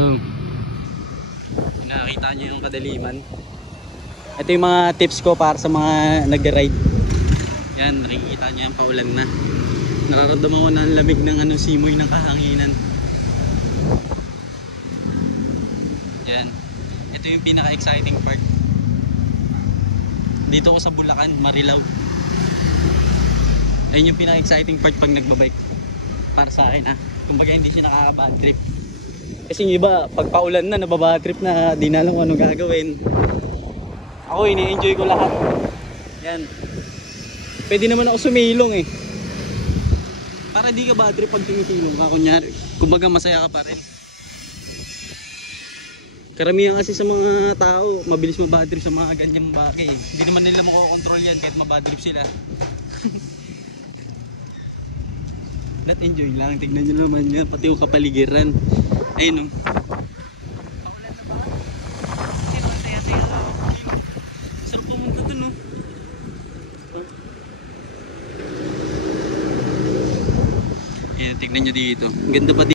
Yung nakakita nyo yung kadaliman. Ito yung mga tips ko para sa mga nag-ride. Yan, nakikita nyo yung paulan na. Nakaramdaman ko na ang lamig ng simoy ng kahanginan. Yan. Ito yung pinaka-exciting part. Dito ko sa Bulacan, Marilao. Ayun yung pinaka-exciting part pag nagbabike. Para sa akin kumbaga hindi siya nakaka-bad trip. Kasi yung iba, pag paulan na, nababad trip na, di na alam kung anong gagawin. Ako, ini-enjoy ko lahat. Yan. Pwede naman ako sumilong para di ka bad trip pag tumitilong ka. Kunyari, kumbaga masaya ka pa rin. Karamihan kasi sa mga tao, mabilis mabad trip sa mga ganyang bagay. Hindi naman nila makokontrol yan kahit mabad trip sila. Let enjoy lang. Tignan nyo naman yan. Pati yung kapaligiran. Ayun paulan na ba? Sarap pumunta dun Ayan, tignan nyo dito. Ganda pa dito.